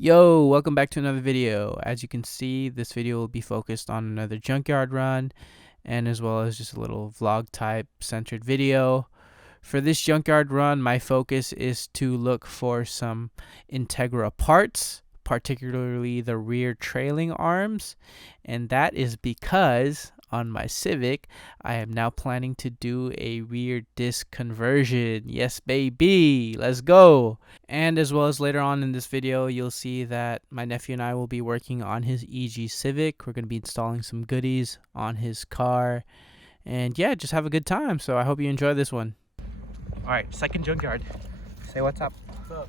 Yo, welcome back to another video. As you can see, this video will be focused on another junkyard run and as well as just a little vlog type centered video. For this junkyard run, my focus is to look for some Integra parts, particularly the rear trailing arms, and that is because on my Civic, I am now planning to do a rear disc conversion. Yes, baby, let's go. And as well as later on in this video, you'll see that my nephew and I will be working on his EG Civic. We're going to be installing some goodies on his car. And yeah, just have a good time. So I hope you enjoy this one. All right, second junkyard. Say what's up. What's up?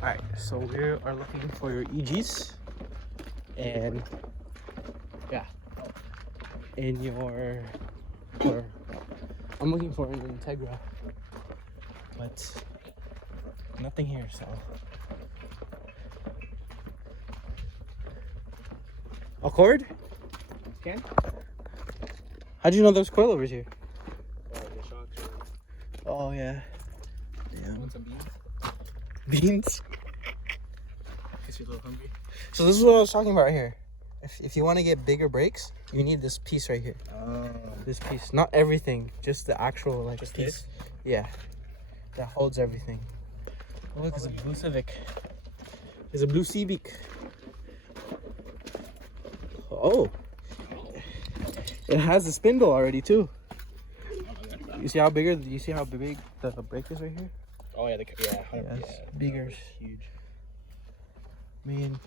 Alright, so we are looking for your EGs. And yeah. In your... Or, I'm looking for an Integra. But nothing here, so... A cord? Can? How'd you know there's coilovers here? The shocks are... Oh yeah. Damn. Want some beans? Beans? Guess you're a little hungry. So this is what I was talking about right here. If you want to get bigger brakes, you need this piece right here. This piece, not everything, just the actual like just piece. this? Yeah, that holds everything. Oh, look, it's a blue Civic. It's a blue Civic. Oh, it has a spindle already too. You see how big? You see how big the brake is right here? Oh yeah, 100%. Yeah, it's bigger. Huge. Man.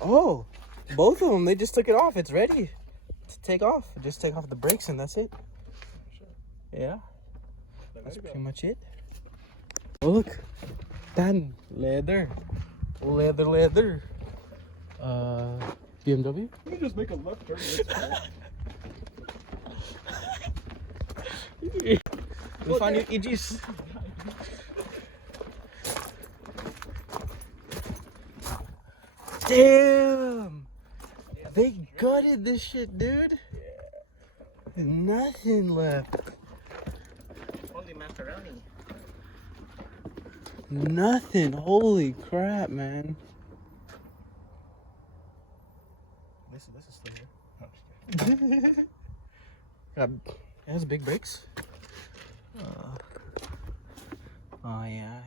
Oh, both of them, they just took it off. It's ready to take off. Just take off the brakes and that's it. Yeah, that's pretty much it. Oh look, Dan, leather. Leather. BMW? You just make a left turn. We found new EGs. Damn! They gutted this shit, dude. There's nothing left. Holy macaroni. Nothing. Holy crap, man. This is still here. It has big brakes. Oh yeah,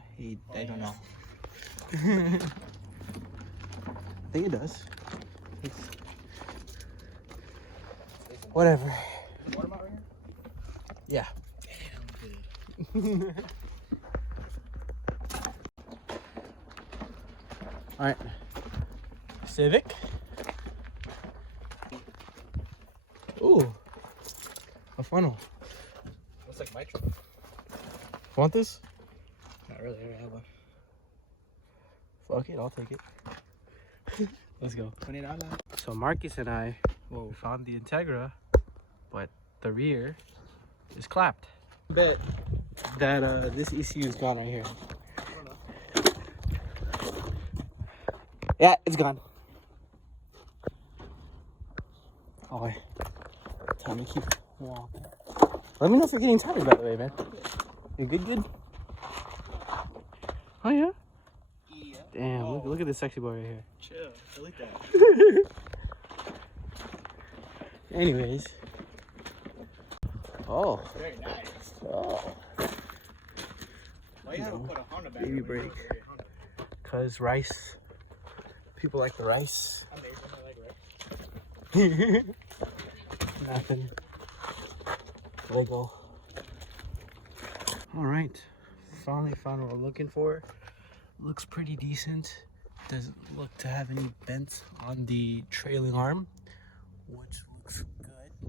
I don't know. I think it does. Whatever. What about right here? Yeah. Damn good. All right. Civic. Ooh. A funnel. Looks like my truck. Want this? Not really. I don't have one. Fuck it, I'll take it. Let's go. $20. So Marcus and I found the Integra, but the rear is clapped. I bet that this ECU is gone right here. I don't know. Yeah, it's gone. Oh wait. Time to keep walking. Let me know if you're getting tired, by the way, man. You good? Oh yeah? Yeah. Damn, look at this sexy boy right here. Chill. I like that. Anyways. Oh. Very nice. Oh. Why you have to put a Honda back? Baby brake. Cause rice. People like the rice. I'm Asian. I like rice. Nothing. Lego. Alright. Finally found what we're looking for. Looks pretty decent. Doesn't look to have any bends on the trailing arm, which looks good.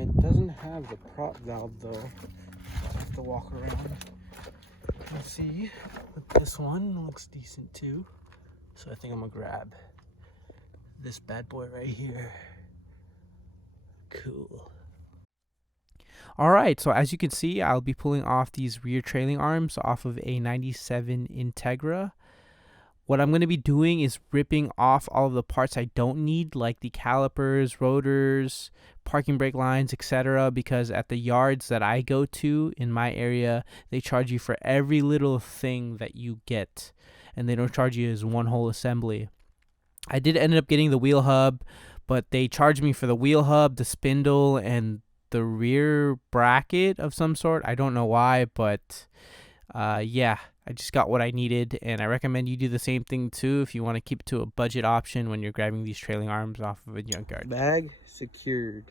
It doesn't have the prop valve though. I'll have to walk around and see. But this one looks decent too. So I think I'm gonna grab this bad boy right here. Cool. Alright, so as you can see, I'll be pulling off these rear trailing arms off of a 97 Integra. what I'm going to be doing is ripping off all of the parts I don't need, like the calipers, rotors, parking brake lines, etc. Because at the yards that I go to in my area, they charge you for every little thing that you get, and they don't charge you as one whole assembly. I did end up getting the wheel hub, but they charged me for the wheel hub, the spindle, and the rear bracket of some sort. I don't know why, but yeah, I just got what I needed, and I recommend you do the same thing too if you want to keep it to a budget option when you're grabbing these trailing arms off of a junkyard. Bag secured.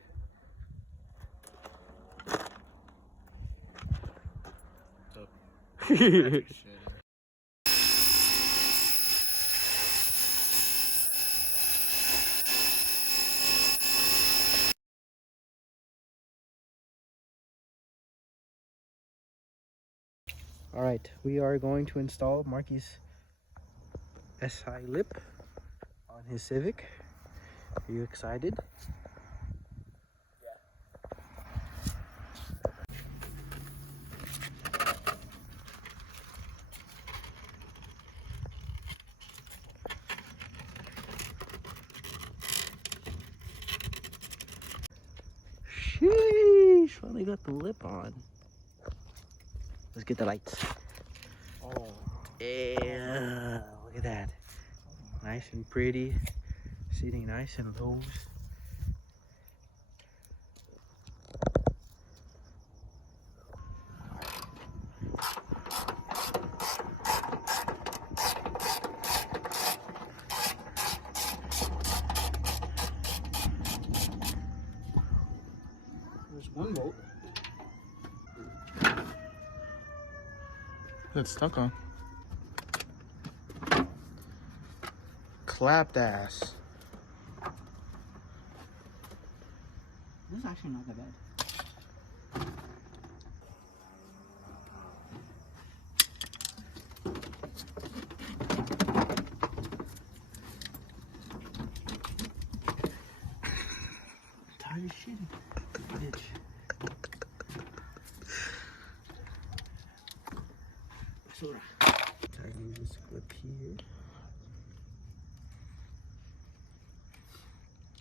Alright, we are going to install Marky's SI lip on his Civic. Are you excited? Sheesh, finally got the lip on. Let's get the lights. Oh, yeah, look at that. Nice and pretty. Sitting nice and low. There's one bolt. It's stuck on. Clapped ass. This is actually not that bad. I'm tired of shitting. Bitch. Basura. Tighten this clip here.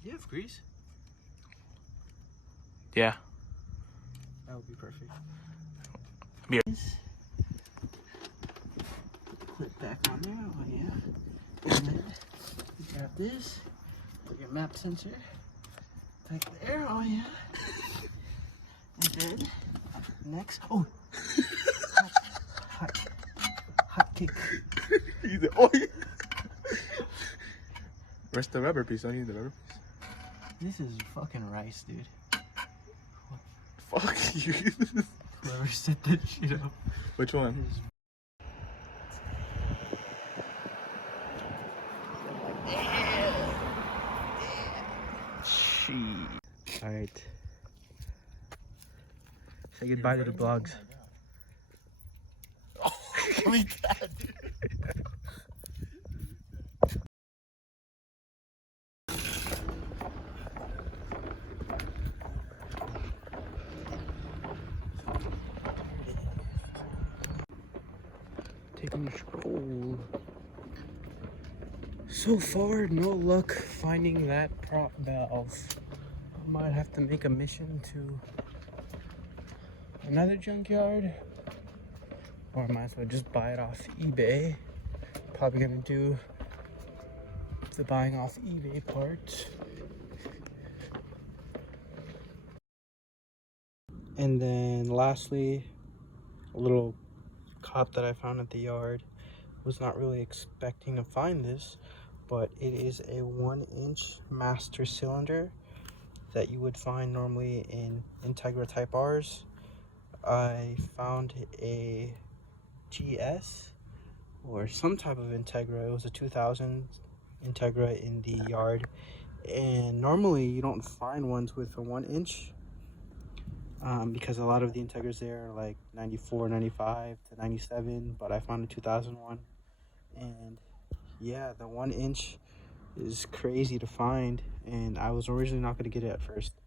You have grease? Yeah. That would be perfect. Yeah. Clip back on there. Oh yeah. And then you grab this. Put your map sensor back there. Oh yeah. And then next. Oh. Hot kick. Oh, yeah. Where's the rubber piece? I need the rubber piece. This is fucking rice, dude. Fuck you. Whoever set that shit up. Which one? Alright. Say goodbye to the blogs. Oh my god, dude. Taking a stroll. So far, no luck finding that prop valve. I might have to make a mission to another junkyard, or I might as well just buy it off eBay. Probably gonna do the buying off eBay part. And then lastly, a little cop that I found at the yard. Was not really expecting to find this, but it is a 1-inch master cylinder that you would find normally in Integra type R's. I found a GS or some type of Integra. It was a 2000 Integra in the yard, and normally you don't find ones with a 1-inch because a lot of the Integras there are like 94, 95 to 97, but I found a 2001. And yeah, the 1-inch is crazy to find, and I was originally not going to get it at first.